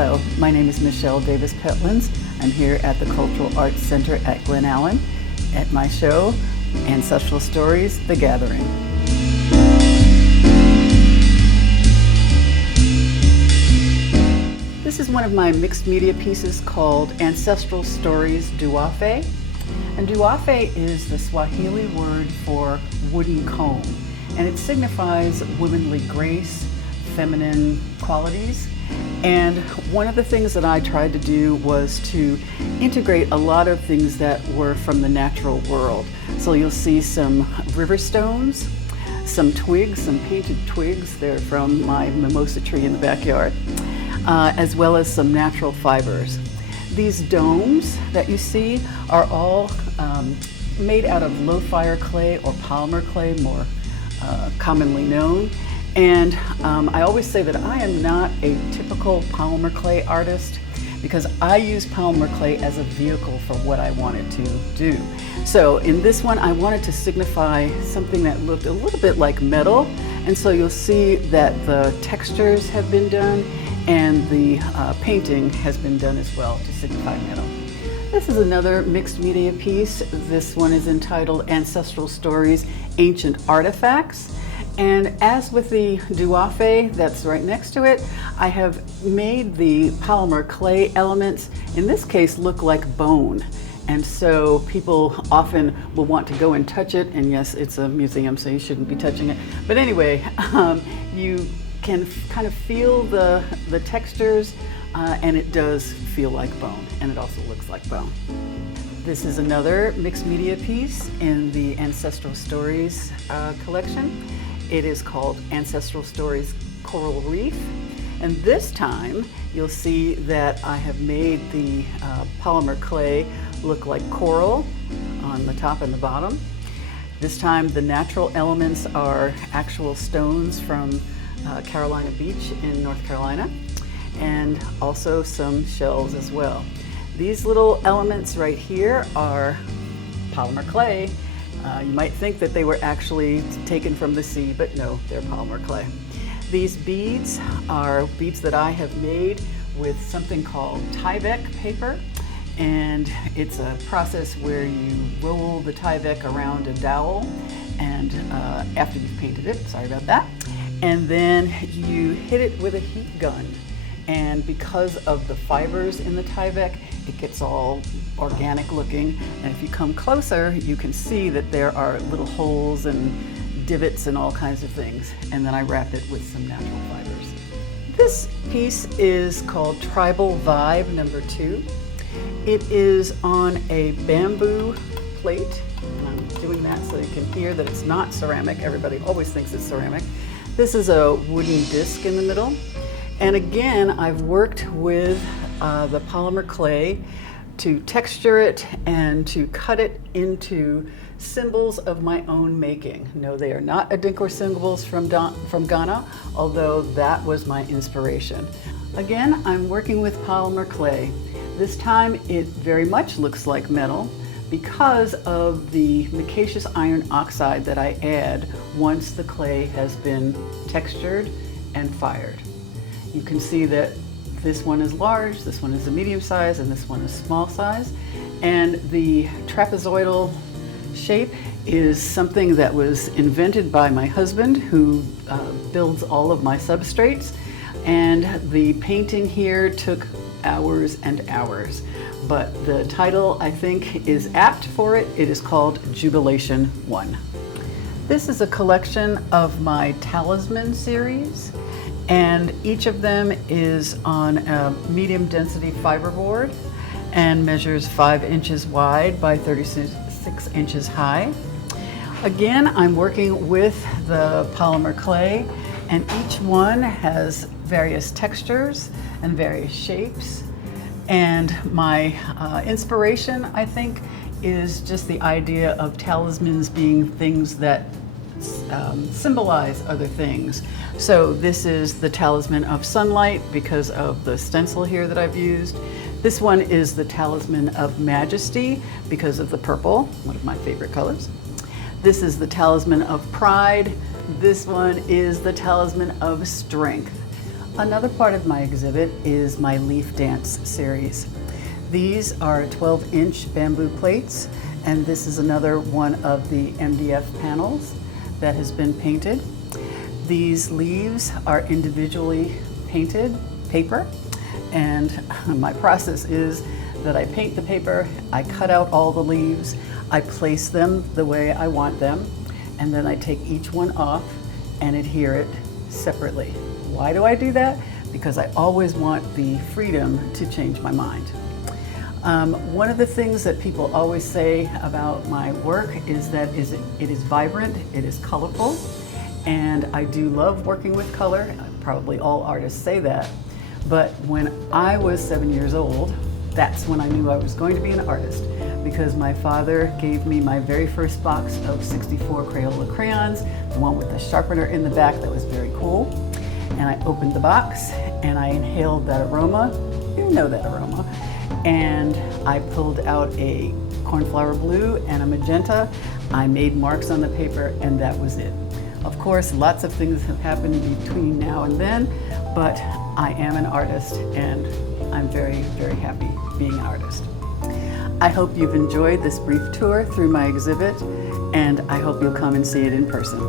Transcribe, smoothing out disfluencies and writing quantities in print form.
Hello, my name is Michelle Davis Petelinz. I'm here at the Cultural Arts Center at Glen at my show, Ancestral Stories, The Gathering. This is one of my mixed media pieces called Ancestral Stories Duafe. And Duafe is the Swahili word for wooden comb, and it signifies womanly grace, feminine qualities. And one of the things that I tried to do was to integrate a lot of things that were from the natural world. So you'll see some river stones, some twigs, some painted twigs. They're from my mimosa tree in the backyard, as well as some natural fibers. These domes that you see are all made out of low fire clay or polymer clay, more commonly known. And I always say that I am not a typical polymer clay artist because I use polymer clay as a vehicle for what I wanted to do. So in this one, I wanted to signify something that looked a little bit like metal. And so you'll see that the textures have been done and the painting has been done as well to signify metal. This is another mixed media piece. This one is entitled Ancestral Stories, Ancient Artifacts. And as with the Duafe that's right next to it, I have made the polymer clay elements, in this case, look like bone. And so people often will want to go and touch it, and yes, it's a museum, so you shouldn't be touching it. But anyway, you can kind of feel the textures, and it does feel like bone, and it also looks like bone. This is another mixed media piece in the Ancestral Stories collection. It is called Ancestral Stories Coral Reef. And this time you'll see that I have made the polymer clay look like coral on the top and the bottom. This time the natural elements are actual stones from Carolina Beach in North Carolina, and also some shells as well. These little elements right here are polymer clay. You might think that they were actually taken from the sea, but no, they're polymer clay. These beads are beads that I have made with something called Tyvek paper, and it's a process where you roll the Tyvek around a dowel, and after you've painted it, sorry about that, and then you hit it with a heat gun. And because of the fibers in the Tyvek, it gets all organic looking. And if you come closer, you can see that there are little holes and divots and all kinds of things. And then I wrap it with some natural fibers. This piece is called Tribal Vibe number 2. It is on a bamboo plate. And I'm doing that so you can hear that it's not ceramic. Everybody always thinks it's ceramic. This is a wooden disc in the middle. And again, I've worked with the polymer clay to texture it and to cut it into symbols of my own making. No, they are not Adinkor symbols from Ghana, although that was my inspiration. Again, I'm working with polymer clay. This time it very much looks like metal because of the micaceous iron oxide that I add once the clay has been textured and fired. You can see that this one is large, this one is a medium size, and this one is small size. And the trapezoidal shape is something that was invented by my husband, who builds all of my substrates. And the painting here took hours and hours. But the title, I think, is apt for it. It is called Jubilation 1. This is a collection of my Talisman series. And each of them is on a medium density fiberboard and measures 5 inches wide by 36 inches high. Again, I'm working with the polymer clay, and each one has various textures and various shapes. And my inspiration, I think, is just the idea of talismans being things that symbolize other things. So this is the talisman of sunlight because of the stencil here that I've used. This one is the talisman of majesty because of the purple, one of my favorite colors. This is the talisman of pride. This one is the talisman of strength. Another part of my exhibit is my leaf dance series. These are 12-inch bamboo plates, and this is another one of the MDF panels that has been painted. These leaves are individually painted paper, and my process is that I paint the paper, I cut out all the leaves, I place them the way I want them, and then I take each one off and adhere it separately. Why do I do that? Because I always want the freedom to change my mind. One of the things that people always say about my work is that it is vibrant, it is colorful, and I do love working with color. Probably all artists say that. But when I was 7 years old, that's when I knew I was going to be an artist, because my father gave me my very first box of 64 Crayola crayons, the one with the sharpener in the back that was very cool. And I opened the box and I inhaled that aroma, you know that aroma, and I pulled out a cornflower blue and a magenta. I made marks on the paper, and that was it. Of course, lots of things have happened between now and then, but I am an artist, and I'm very, very happy being an artist. I hope you've enjoyed this brief tour through my exhibit, and I hope you'll come and see it in person.